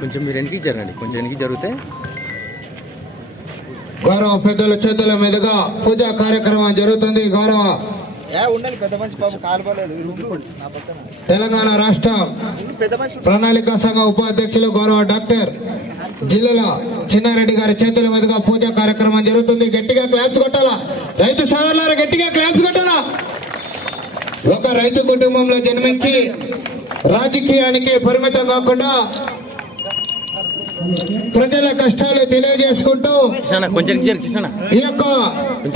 కొంచెం మీరు వెనక్కి జరగండి. కొంచెం వెనక్కి జరిగితే గౌరవ పెద్దల చేతుల మీదుగా పూజా కార్యక్రమం జరుగుతుంది. గౌరవ తెలంగాణ రాష్ట్ర ప్రణాళిక సంఘ ఉపాధ్యక్షులు గౌరవ డాక్టర్ జిల్లాల చిన్నారెడ్డి గారి చేతుల మీదుగా పూజా కార్యక్రమం జరుగుతుంది. గట్టిగా క్లాప్స్ కొట్టాలా? రైతు సోదరులారా గట్టిగా క్లాప్స్ కొట్టాలా? ఒక రైతు కుటుంబంలో జన్మించి రాజకీయానికి పరిమితం కాకుండా ప్రజల కష్టాలు తెలియజేసుకుంటూ ఈ యొక్క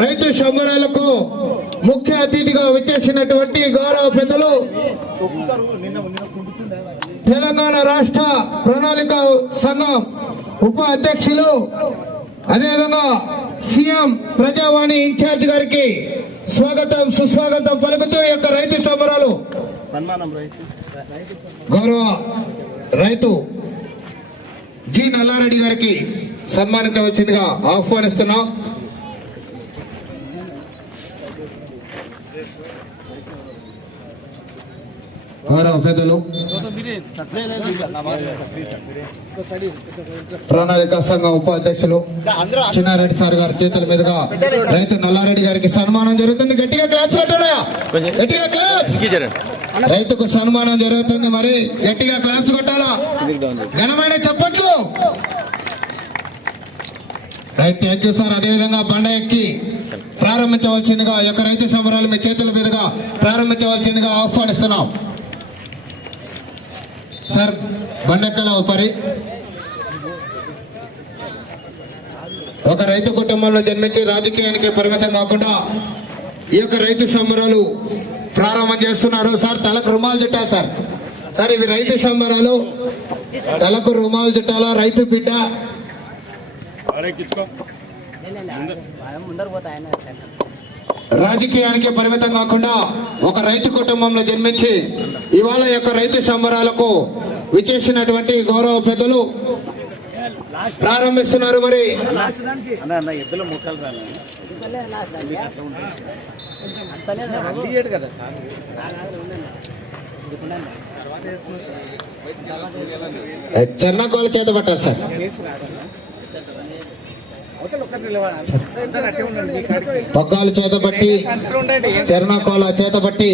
రైతు సంబరాలకు ముఖ్య అతిథిగా వచ్చేసినటువంటి గౌరవ పెద్దలు తెలంగాణ రాష్ట్ర ప్రణాళిక సంఘం ఉప అధ్యక్షులు అదేవిధంగా సీఎం ప్రజావాణి ఇన్ఛార్జ్ గారికి స్వాగతం సుస్వాగతం పలుకుతూ ఈ యొక్క రైతు సంబరాలు. సన్మానం రైతు. గౌరవ రైతు జి నల్లారెడ్డి గారికి సన్మానించవలసిందిగా ఆహ్వానిస్తున్నాం. గౌరవ పెద్దలు ప్రణాళిక సంఘం ఉపాధ్యక్షులు చిన్నారెడ్డి సార్ గారి చేతుల మీదుగా రైతు నల్లారెడ్డి గారికి సన్మానం జరుగుతుంది. గట్టిగా క్లాప్స్ గట్టిగా క్లాప్స్ రైతుకు సన్మానం జరుగుతుంది మరి. గట్టిగా క్లాప్స్ కొట్టాలా? ఘనమైన చప్పట్లు. రైట్ థ్యాంక్ యూ సార్ అదేవిధంగా బండ ఎక్కి ప్రారంభించవలసిందిగా యొక్క రైతు సంబరాలు మీ చేతుల మీదుగా ప్రారంభించవలసిందిగా ఆహ్వానిస్తున్నాం. సార్ బండెక్కల ఉపరి? ఒక రైతు కుటుంబంలో జన్మించి రాజకీయానికి పరిమితం కాకుండా ఈ యొక్క రైతు సంబరాలు ప్రారంభం చేస్తున్నారు. సార్ తలకు రుమాలు చుట్టాలి సార్. సార్ ఇవి రైతు సంబరాలు. తలకు రుమాలు చుట్టాలా? రైతు బిడ్డ. రాజకీయానికి పరిమితం కాకుండా ఒక రైతు కుటుంబంలో జన్మించి ఇవాళ యొక్క రైతు సంబరాలకు విచ్చేసినటువంటి గౌరవ పెద్దలు ప్రారంభిస్తున్నారు మరి. సార్ చెన్నకోల చేత పట్టాలి సార్. పగ్గాలు చేత పట్టి చెర్నాకోల చేత పట్టి.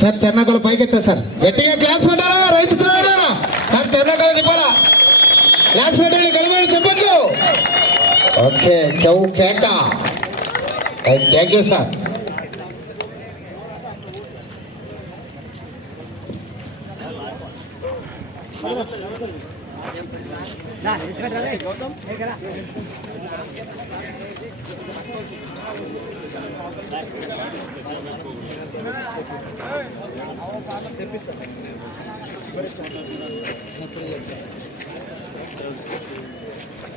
సార్ చెర్నాకోల పైకెత్తా సార్. గట్టిగా క్లాస్ పెట్టారా రైతు సోదరులారా? సార్ చెర్నాకోల తిప్పాలా క్లాస్ పెట్టండి గడిమైన చెప్పట్లు ఓకే కేవ్ కేక థ్యాంక్ యూ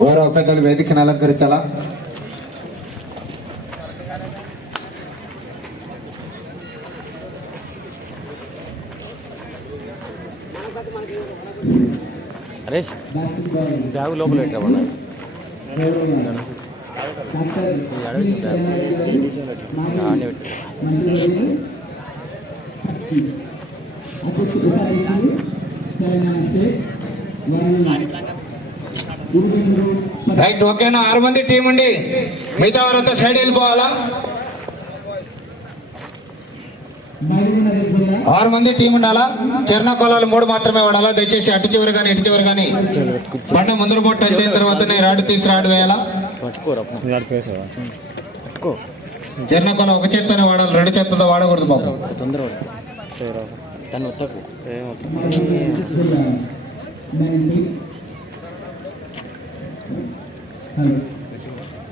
గౌరవ పెద్దలు వేదికను అలంకరించాలా? హరీష్ బ్యాగ్ లోపల పెట్టామన్నా రైట్ ఓకేనా? ఆరు మంది టీం అండి మిగతా వారంతా సైడ్ వెళ్ళిపోవాలా? ఆరు మంది టీం ఉండాలా? చరణ కొలాలు మూడు మాత్రమే వాడాలా దయచేసి అటు చివరి కానీ ఇటు చివరి కానీ బండ ముందర బొట్టు వచ్చిన తర్వాతనే రాడు తీసి రాడు వేయాలా? పట్టుకోరా కొల ఒక చేత్తోనే వాడాలి రెండు చేత్తతో వాడకూడదు బాబు.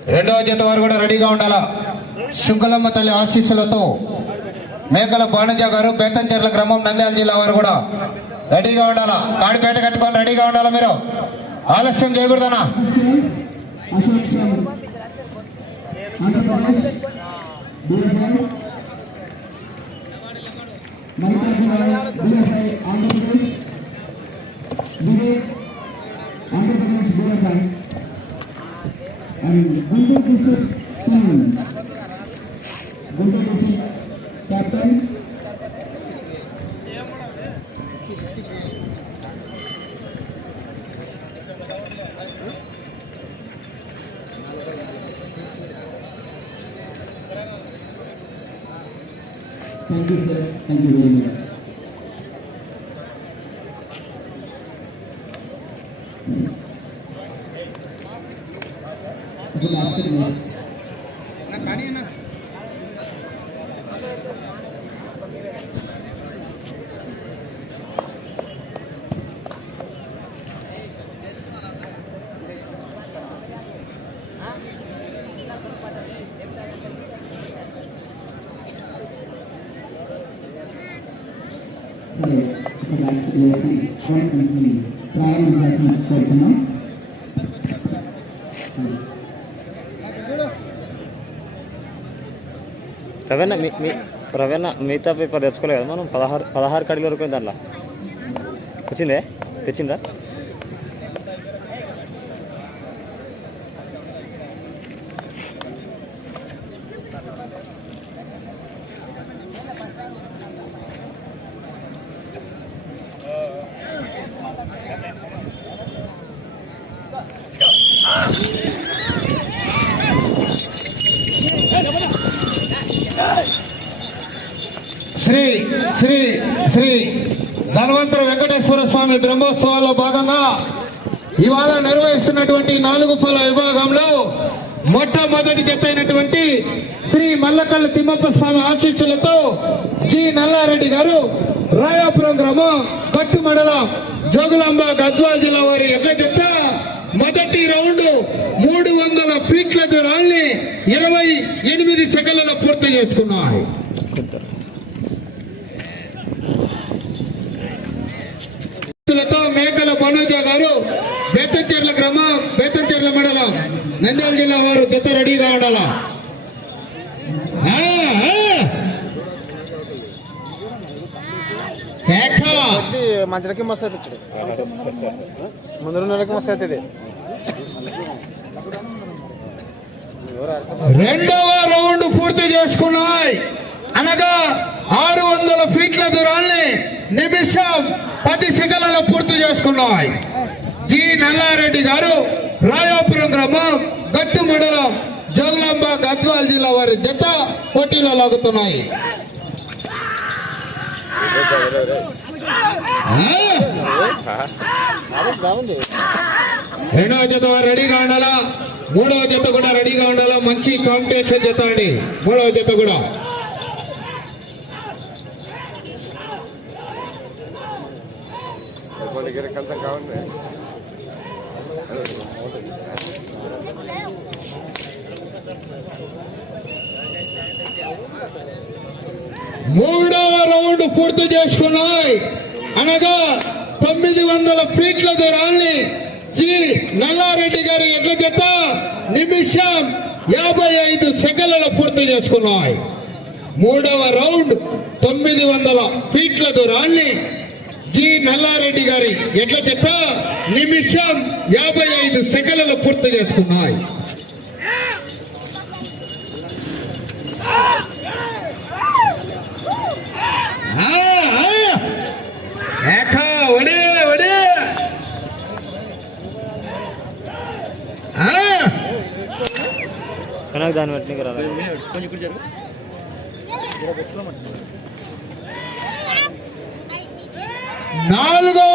రెండవ జత వారు కూడా రెడీగా ఉండాలా? శృంఖలమ్మ తల్లి ఆశీస్సులతో. మేకల బాణజ గారు బేతంచెర్ల గ్రామం నంద్యాల జిల్లా వారు కూడా రెడీగా ఉండాలా కాడిపేట కట్టుకొని రెడీగా ఉండాలా మీరు ఆలస్యం చేయకూడదనా Andhra Pradesh and Guntur district Thank you, sir. Thank you very much. Good afternoon. సరే ఒక చేసి ఫోన్ కంపెనీ ప్రారంభించాల్సిన కోరుతున్నాం రవేణ మీ మీ రవేణ మిగతా పేపర్ తెచ్చుకోలేదు కదా మనం? పదహారు పదహారు కడిగి వరకు పోయింది దాంట్లో. వచ్చిందే తెచ్చిందా శ్రీ శ్రీ శ్రీ ధన్వంతర వెంకటేశ్వర స్వామి బ్రహ్మోత్సవాల్లో భాగంగా ఇవాళ నిర్వహిస్తున్నటువంటి నాలుగు పల విభాగంలో మొట్టమొదటి జత అయినటువంటి శ్రీ మల్లకల్ల తిమ్మప్ప స్వామి ఆశీస్సులతో జి నల్లారెడ్డి గారు రాయాపురం గ్రామం కట్టు మండలం జోగులాంబ గద్వాల్ జిల్లా వారి యొక్క జత మొదటి రౌండ్ మూడు వందల ఫీట్ల దూరాన్ని ఇరవై ఎనిమిది సెకండ్లలో పూర్తి చేసుకున్నాయి. మేకల బనోజ గారు బేతంచెర్ల గ్రామం బేతంచెర్ల మండలం నంద్యాల జిల్లా వారు జత రెడీగా ఉండాలా? మంచి మస్తు అవుతుంది ముందు నెలకి మస్తు అవుతుంది. రెండవ రౌండ్ పూర్తి చేసుకున్నాయి. అనగా ఆరు వందల ఫీట్ల దూరాన్ని నిమిషం పది సెకండ్లలో పూర్తి చేసుకున్నాయి. జి నల్లారెడ్డి గారు రాయాపురం గ్రామం గట్టు మండలం జోగులాంబ గద్వాల్ జిల్లా వారి జత పోటీలో లాగుతున్నాయి. రెండవ జత రెడీగా ఉండాలా? మూడవ జత కూడా రెడీగా ఉండాలా? మంచి కాంపిటీషన్ జత అండి. మూడవ జత కూడా. మూడు పూర్తి చేసుకున్నాయి. అనగా తొమ్మిది వందల ఫీట్ల దూరాన్ని జి. నల్లారెడ్డి గారి ఎడ్ల జత నిమిషం యాభై ఐదు సెకండ్లలో పూర్తి చేసుకున్నాయి. మూడవ రౌండ్ తొమ్మిది వందల ఫీట్ల దూరాన్ని జి. నల్లారెడ్డి గారి ఎడ్ల జత నిమిషం యాభై ఐదు సెకండ్లలో పూర్తి చేసుకున్నాయి. వెనక దాన్ని పెట్టినకి నాలుగవ